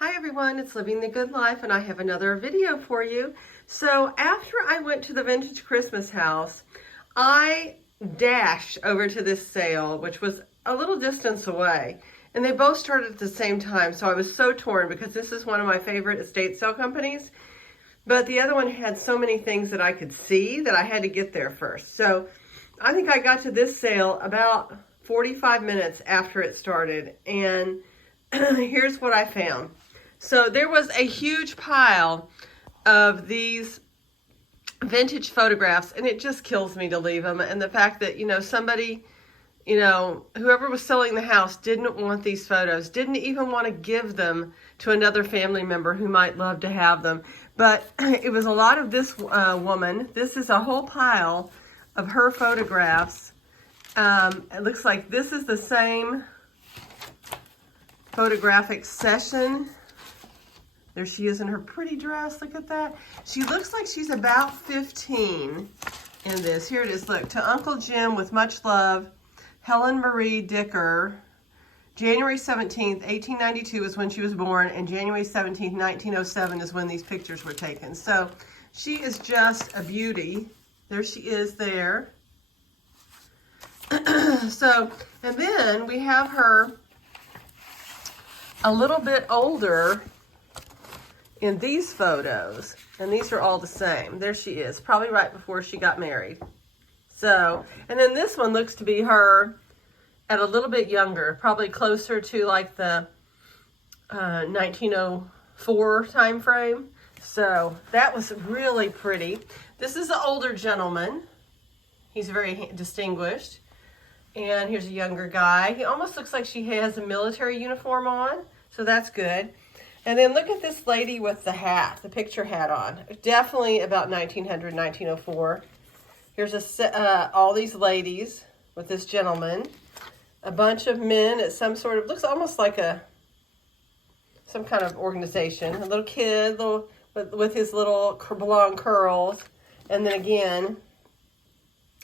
Hi everyone, it's Living the Good Life and I have another video for you. So after I went to the Vintage Christmas house, I dashed over to this sale, which was a little distance away. And they both started at the same time, so I was so torn because this is one of my favorite estate sale companies. But the other one had so many things that I could see that I had to get there first. So I think I got to this sale about 45 minutes after it started. And here's what I found. So there was a huge pile of these vintage photographs, and it just kills me to leave them. And the fact that, somebody, whoever was selling the house didn't want these photos, didn't even want to give them to another family member who might love to have them. But it was a lot of this woman. This is a whole pile of her photographs. It looks like this is the same photographic session. There she is in her pretty dress. Look at that. She looks like she's about 15 in this. Here it is. Look, to Uncle Jim with much love, Helen Marie Dicker. January 17th, 1892 is when she was born, and January 17th, 1907 is when these pictures were taken. So she is just a beauty. There she is there. And then we have her a little bit older in these photos, and these are all the same. There she is, probably right before she got married. So, and then this one looks to be her at a little bit younger, probably closer to like the 1904 time frame. So that was really pretty. This is an older gentleman. He's very distinguished. And here's a younger guy. He almost looks like she has a military uniform on, so that's good. And then look at this lady with the hat, the picture hat on. Definitely about 1900, 1904. Here's all these ladies with this gentleman. A bunch of men at some sort of, looks almost like some kind of organization. A little kid with his little blonde curls. And then again,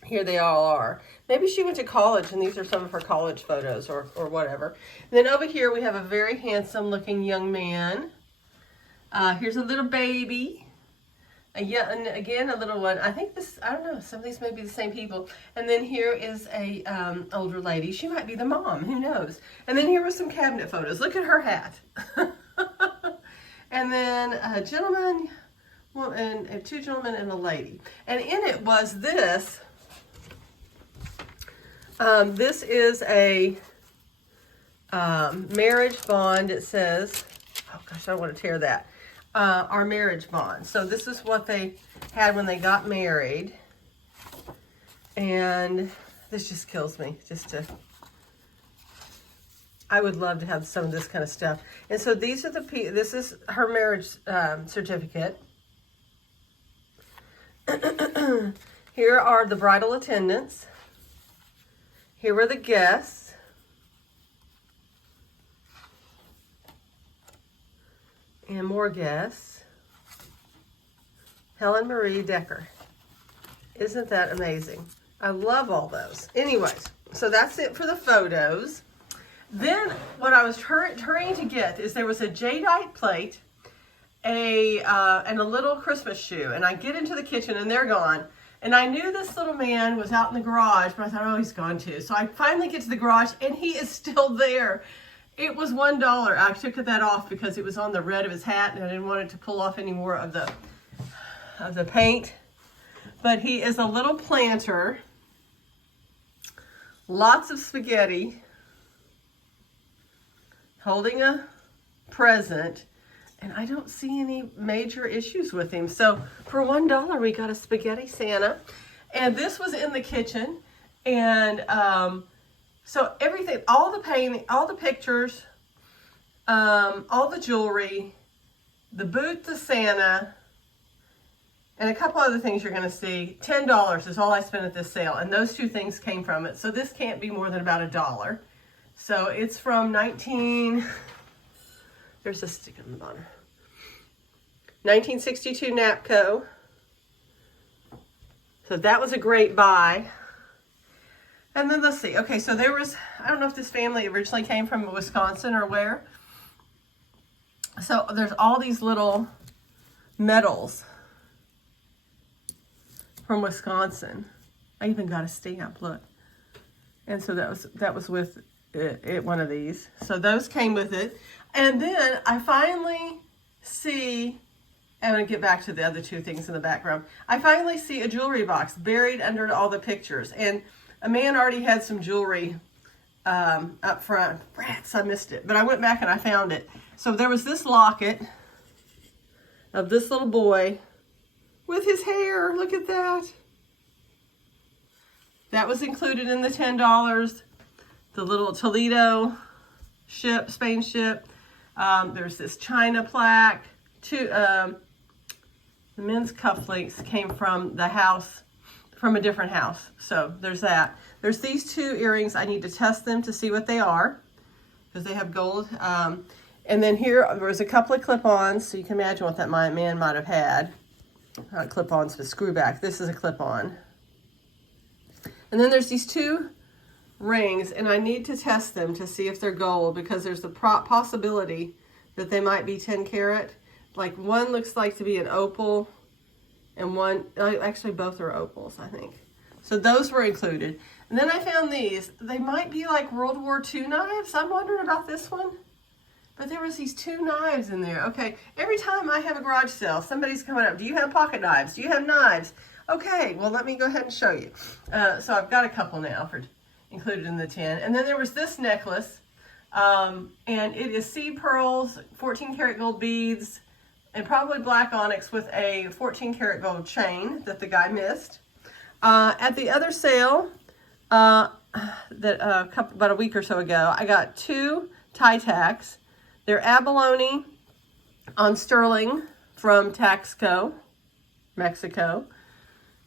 here they all are. Maybe she went to college and these are some of her college photos or whatever. And then over here we have a very handsome looking young man. Here's a little baby. And again, a little one. I think this, I don't know, some of these may be the same people. And then here is a older lady. She might be the mom, who knows. And then here were some cabinet photos. Look at her hat. And then a gentleman, well, and two gentlemen and a lady. And in it was this. This is a marriage bond. It says, oh gosh, I don't want to tear that. Our marriage bond. So this is what they had when they got married. And this just kills me. I would love to have some of this kind of stuff. And so these are this is her marriage certificate. Here are the bridal attendants. Here were the guests. And more guests. Helen Marie Decker. Isn't that amazing? I love all those. Anyways, so that's it for the photos. Then what I was hurrying to get is there was a jadeite plate, and a little Christmas shoe. And I get into the kitchen and they're gone. And I knew this little man was out in the garage, but I thought, oh, he's gone too. So I finally get to the garage, and he is still there. It was $1. I took that off because it was on the red of his hat, and I didn't want it to pull off any more of the paint. But he is a little planter. Lots of spaghetti. Holding a present. And I don't see any major issues with him. So for $1, we got a spaghetti Santa. And this was in the kitchen. And so everything, all the painting, all the pictures, all the jewelry, the boot to Santa, and a couple other things you're going to see. $10 is all I spent at this sale. And those two things came from it. So this can't be more than about $1. So it's from there's a stick on the bottom. 1962 Napco. So that was a great buy. And then let's see. Okay, so there was, I don't know if this family originally came from Wisconsin or where, So there's all these little medals from Wisconsin. I even got a stamp, look. And so that was with one of these. So those came with it. And then I finally see, I'm going to get back to the other two things in the background. I finally see a jewelry box buried under all the pictures. And a man already had some jewelry up front. Rats, I missed it. But I went back and I found it. So there was this locket of this little boy with his hair. Look at that. That was included in the $10. The little Toledo ship, Spain ship. There's this China plaque. The men's cufflinks came from the house, from a different house. So there's that. There's these two earrings. I need to test them to see what they are because they have gold. And then here there was a couple of clip-ons. So you can imagine what that man might have had. Clip-ons with screw back. This is a clip-on. And then there's these two rings, and I need to test them to see if they're gold because there's the possibility that they might be 10 karat. Like one looks like to be an opal, and one, actually both are opals, I think. So those were included. And then I found these. They might be like World War II knives. I'm wondering about this one. But there was these two knives in there. Okay, every time I have a garage sale, somebody's coming up. Do you have pocket knives? Do you have knives? Okay, well, let me go ahead and show you. So I've got a couple now included in the 10. And then there was this necklace, and it is seed pearls, 14 karat gold beads, and probably black onyx with a 14 karat gold chain that the guy missed. At the other sale, about a week or so ago, I got two tie tacks. They're abalone on sterling from Taxco, Mexico.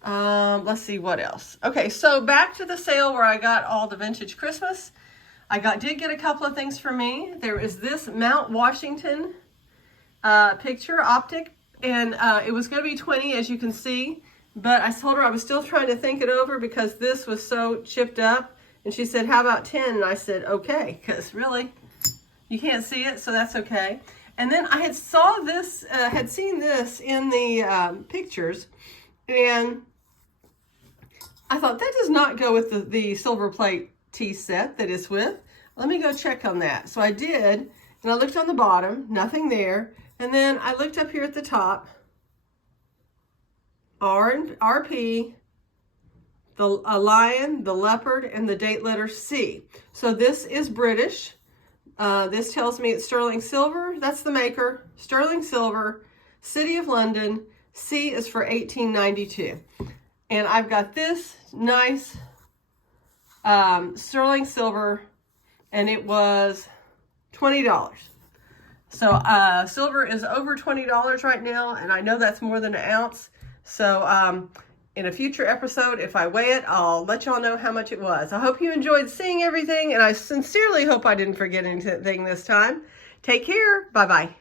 Let's see what else. Okay, so back to the sale where I got all the vintage Christmas. I did get a couple of things for me. There is this Mount Washington picture optic, and it was going to be $20, as you can see, but I told her I was still trying to think it over because this was so chipped up, and she said, how about 10? And I said, okay, because really, you can't see it, so that's okay. And then I had seen this in the pictures, and I thought that does not go with the silver plate tea set that it's with. Let me go check on that. So I did, and I looked on the bottom, nothing there. And then I looked up here at the top, RP, a lion, the leopard, and the date letter C. So this is British. This tells me it's sterling silver. That's the maker. Sterling silver, City of London. C is for 1892. And I've got this nice sterling silver, and it was $20. So silver is over $20 right now, and I know that's more than an ounce. So in a future episode, if I weigh it, I'll let y'all know how much it was. I hope you enjoyed seeing everything, and I sincerely hope I didn't forget anything this time. Take care. Bye-bye.